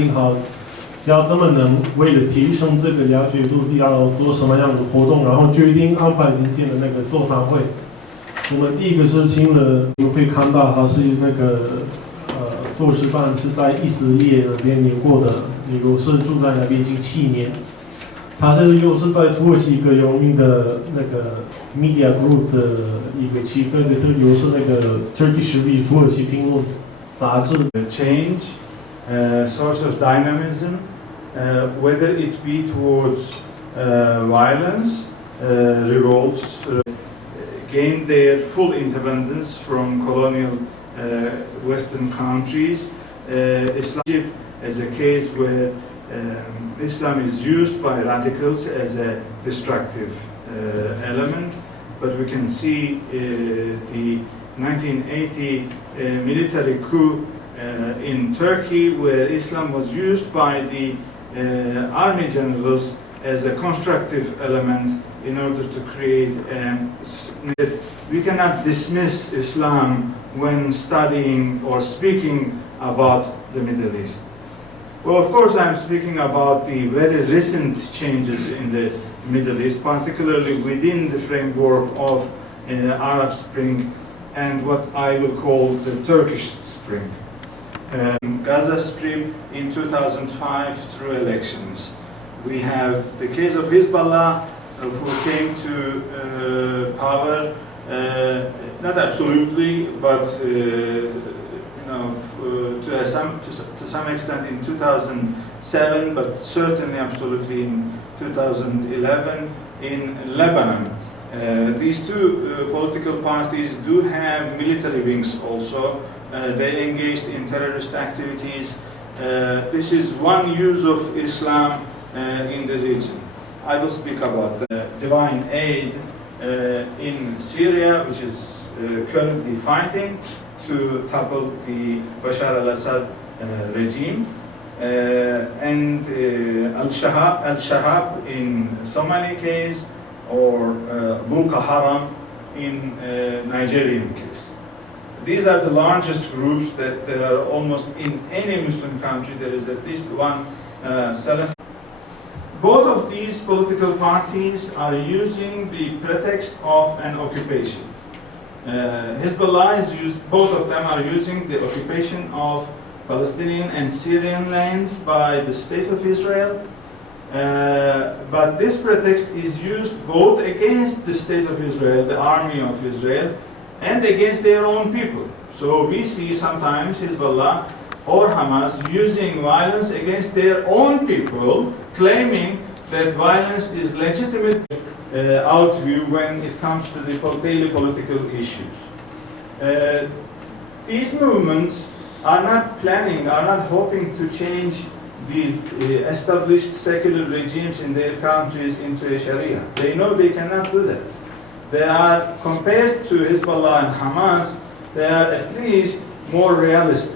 定好，要这么能为了提升这个雅觉度要做什么样的活动，然后决定安排今天的那个座谈会。我们第一个是请了，你们会看到他是那个硕士班是在以色列那边念过的，有是住在那边已经7年。他又是在土耳其一个有名的那个 media group 的一个企分的，又是那个 Turkish Review 土耳其评论杂志。Change, source of dynamism, whether it be towards violence, revolts, gain their full independence from colonial Western countries. Islam as a case where Islam is used by radicals as a destructive element, but we can see the 1980 military coup in Turkey, where Islam was used by the army generals as a constructive element in order to create we cannot dismiss Islam when studying or speaking about the Middle East. Well, of course, I'm speaking about the very recent changes in the Middle East, particularly within the framework of Arab Spring and what I will call the Turkish Spring. Gaza Strip in 2005 through elections. We have the case of Hezbollah, who came to power, not absolutely, but to some extent in 2007, but certainly absolutely in 2011 in Lebanon. These two political parties do have military wings also. They engaged in terrorist activities. This is one use of Islam in the region. I will speak about the divine aid in Syria, which is currently fighting to topple the Bashar al-Assad regime, and Al-Shahab in Somali case, or Boko Haram in Nigerian case. These are the largest groups that there are almost in any Muslim country. There is at least one Salaf. Both of these political parties are using the pretext of an occupation. Hezbollah is both of them are using the occupation of Palestinian and Syrian lands by the State of Israel. But this pretext is used both against the State of Israel, the army of Israel, and against their own people. So we see sometimes Hezbollah or Hamas using violence against their own people, claiming that violence is legitimate out view when it comes to the daily political issues. These movements are not planning, are not hoping to change the established secular regimes in their countries into a Sharia. They know they cannot do that. They are, compared to Hezbollah and Hamas, they are at least more realistic.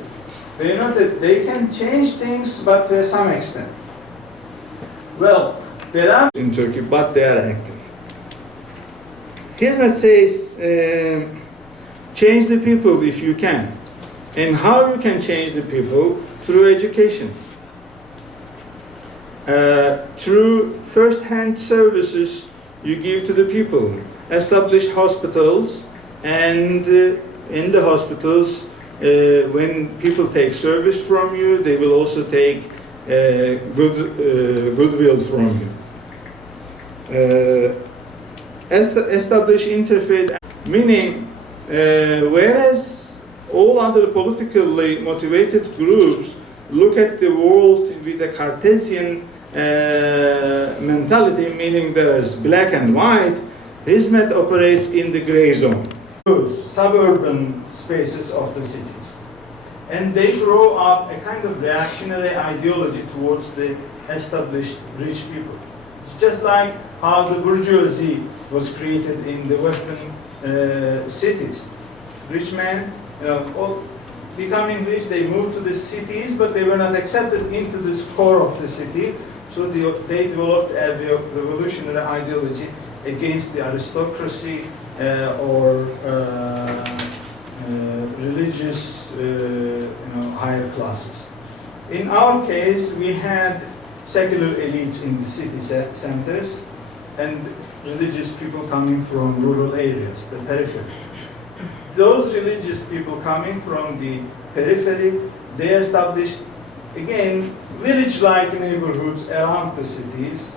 They know that they can change things, but to some extent. Well, there are in Turkey, but they are active. Hizmet says, change the people if you can. And how you can change the people? Through education. Through first-hand services you give to the people. Establish hospitals, and in the hospitals, when people take service from you, they will also take goodwill from you. Establish interfaith, meaning whereas all other politically motivated groups look at the world with a Cartesian mentality, meaning there is black and white, Hizmet operates in the gray zone. Suburban spaces of the cities. And they grow up a kind of reactionary ideology towards the established rich people. It's just like how the bourgeoisie was created in the Western cities. Rich men, all becoming rich, they moved to the cities, but they were not accepted into the core of the city. So they developed a revolutionary ideology against the aristocracy or religious higher classes. In our case, we had secular elites in the city centers and religious people coming from rural areas, the periphery. Those religious people coming from the periphery, they established, again, village-like neighborhoods around the cities,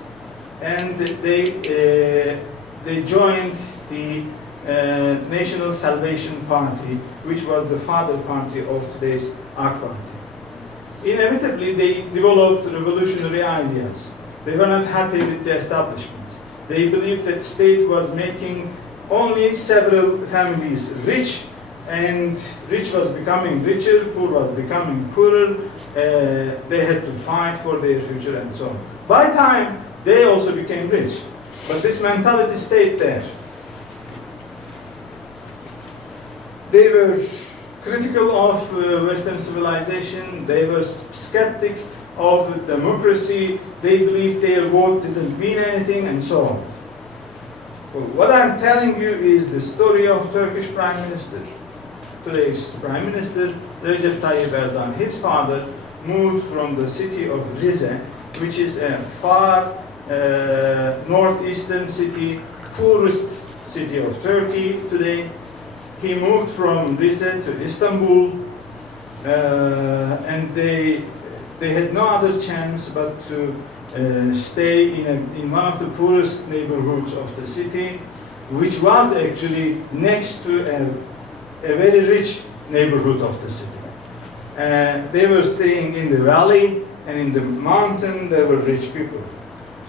and they joined the National Salvation Party, which was the father party of today's AK Party. Inevitably, they developed revolutionary ideas. They were not happy with the establishment. They believed that the state was making only several families rich, and rich was becoming richer, poor was becoming poorer. They had to fight for their future and so on. By time, they also became rich. But this mentality stayed there. They were critical of Western civilization. They were skeptic of democracy. They believed their vote didn't mean anything, and so on. Well, what I'm telling you is the story of Turkish Prime Minister. Today's Prime Minister, Recep Tayyip Erdogan. His father moved from the city of Rize, which is a far northeastern city, poorest city of Turkey today. He moved from Rize to Istanbul, and they had no other chance but to stay in one of the poorest neighborhoods of the city, which was actually next to a very rich neighborhood of the city. They were staying in the valley, and in the mountain there were rich people.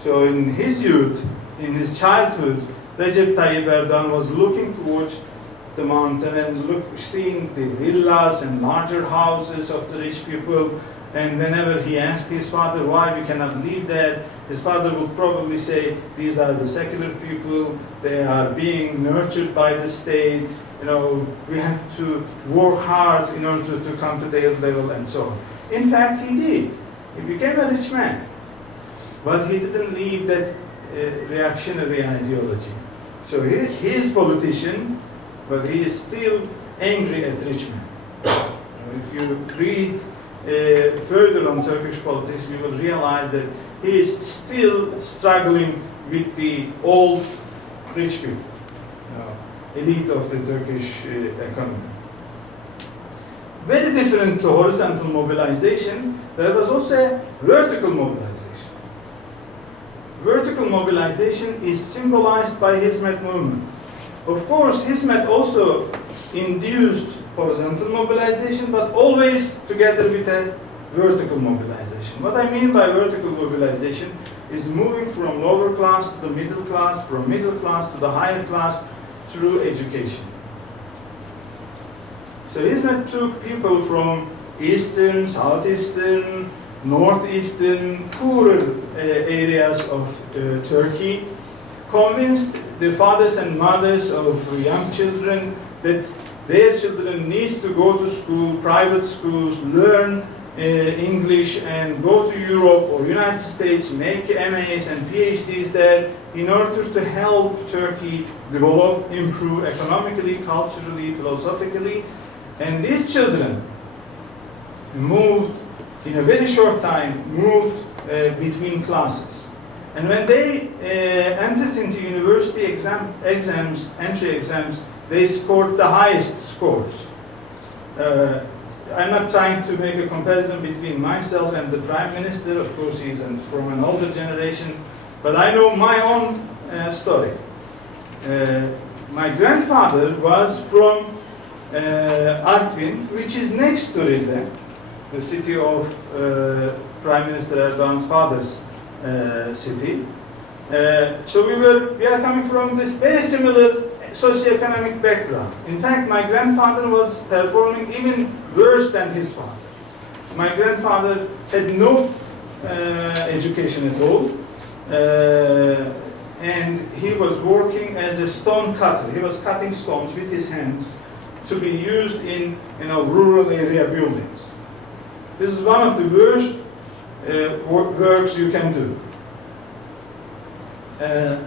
So in his youth, in his childhood, Recep Tayyip Erdogan was looking towards the mountain and seeing the villas and larger houses of the rich people. And whenever he asked his father why we cannot live there, his father would probably say, these are the secular people, they are being nurtured by the state, you know, we have to work hard in order to come to their level, and so on. In fact, he did. He became a rich man. But he didn't leave that reactionary ideology. So he is politician, but he is still angry at rich men. If you read further on Turkish politics, you will realize that he is still struggling with the old rich people, elite of the Turkish economy. Very different to horizontal mobilization, there was also a vertical mobilization. Vertical mobilization is symbolized by Hizmet movement. Of course, Hizmet also induced horizontal mobilization, but always together with a vertical mobilization. What I mean by vertical mobilization is moving from lower class to the middle class, from middle class to the higher class through education. So Hizmet took people from eastern, southeastern, northeastern, poorer areas of Turkey, convinced the fathers and mothers of young children that their children needs to go to school, private schools, learn English, and go to Europe or United States, make MAs and PhDs there in order to help Turkey develop, improve economically, culturally, philosophically. And these children moved, in a very short time, moved between classes. And when they entered into university entry exams, they scored the highest scores. I'm not trying to make a comparison between myself and the Prime Minister. Of course, he's from an older generation. But I know my own story. My grandfather was from Artvin, which is next to Rize, the city of Prime Minister Erdogan's father's city. So we are coming from this very similar socioeconomic background. In fact, my grandfather was performing even worse than his father. My grandfather had no education at all, and he was working as a stone cutter. He was cutting stones with his hands to be used in rural area buildings. This is one of the worst works you can do.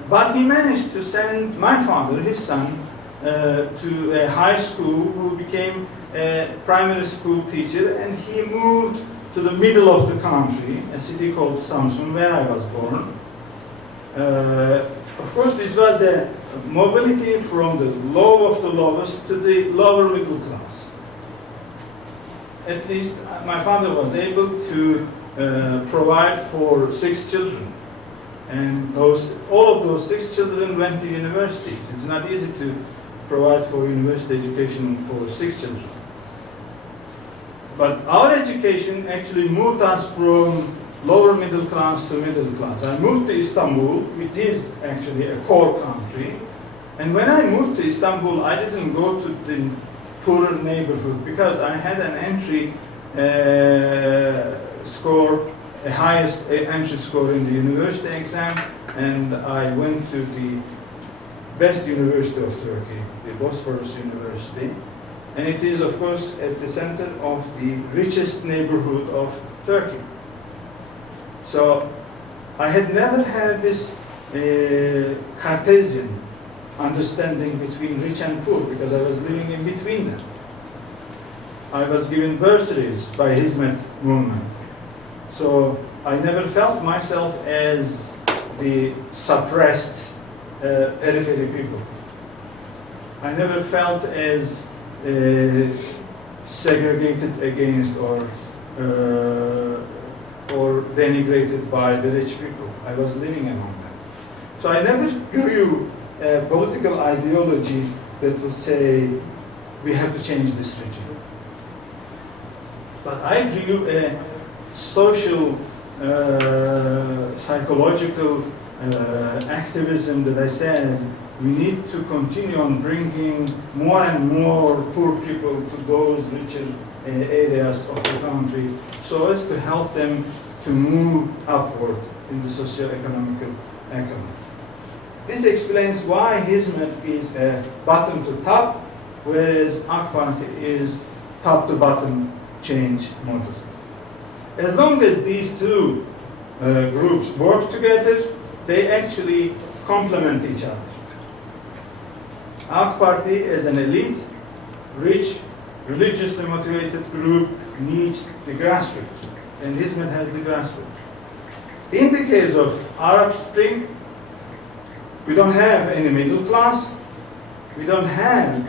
But he managed to send my father, his son, to a high school, who became a primary school teacher, and he moved to the middle of the country, a city called Samsun, where I was born. Of course, this was a mobility from the low of the lowest to the lower middle class. At least my father was able to provide for 6 children. And all of those 6 children went to universities. It's not easy to provide for university education for 6 children. But our education actually moved us from lower middle class to middle class. I moved to Istanbul, which is actually a core country. And when I moved to Istanbul, I didn't go to the poorer neighborhood because I had an entry score, a highest entry score in the university exam, and I went to the best university of Turkey, the Bosphorus University. And it is, of course, at the center of the richest neighborhood of Turkey. So I had never had this Cartesian understanding between rich and poor because I was living in between them. I was given bursaries by Hizmet movement. So I never felt myself as the suppressed periphery people. I never felt as segregated against or denigrated by the rich people. I was living among them. So I never grew a political ideology that would say we have to change this regime. But I grew a social, psychological activism that I said we need to continue on bringing more and more poor people to those richer areas of the country so as to help them to move upward in the socio-economical economy. This explains why Hizmet is a bottom to top, whereas AK Party is top to bottom change model. As long as these two groups work together, they actually complement each other. AK Party as an elite, rich, religiously motivated group needs the grassroots, and Hizmet has the grassroots. In the case of Arab Spring, we don't have any middle class, we don't have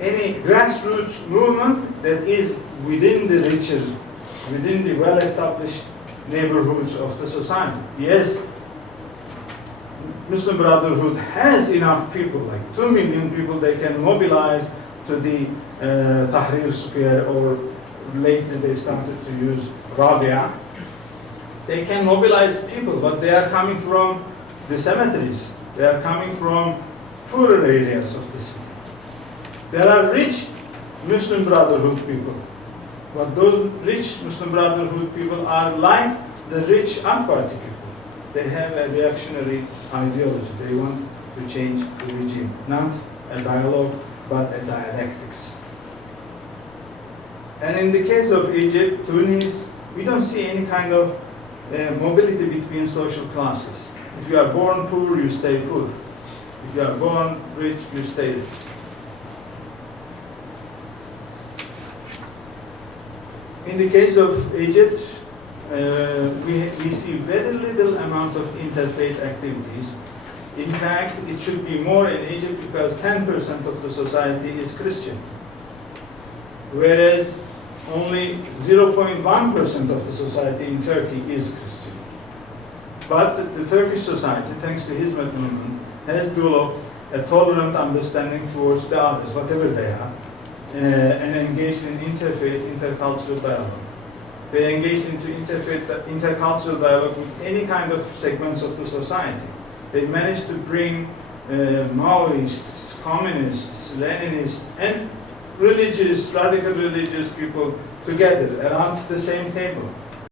any grassroots movement that is within the richer, within the well-established neighborhoods of the society. Yes, Muslim Brotherhood has enough people, like 2 million people they can mobilize to the Tahrir Square, or lately they started to use Rabia. They can mobilize people, but they are coming from the cemeteries. They are coming from poorer areas of the city. There are rich Muslim Brotherhood people, but those rich Muslim Brotherhood people are like the rich AK Party people. They have a reactionary ideology. They want to change the regime, not a dialogue, but a dialectics. And in the case of Egypt, Tunis, we don't see any kind of mobility between social classes. If you are born poor, you stay poor. If you are born rich, you stay rich. In the case of Egypt, we see very little amount of interfaith activities. In fact, it should be more in Egypt because 10% of the society is Christian, whereas only 0.1% of the society in Turkey is Christian. But the Turkish society, thanks to Hizmet movement, has developed a tolerant understanding towards the others, whatever they are, and engaged in interfaith, intercultural dialogue. They engaged into interfaith, intercultural dialogue with any kind of segments of the society. They managed to bring Maoists, communists, Leninists, and religious, radical religious people together around the same table.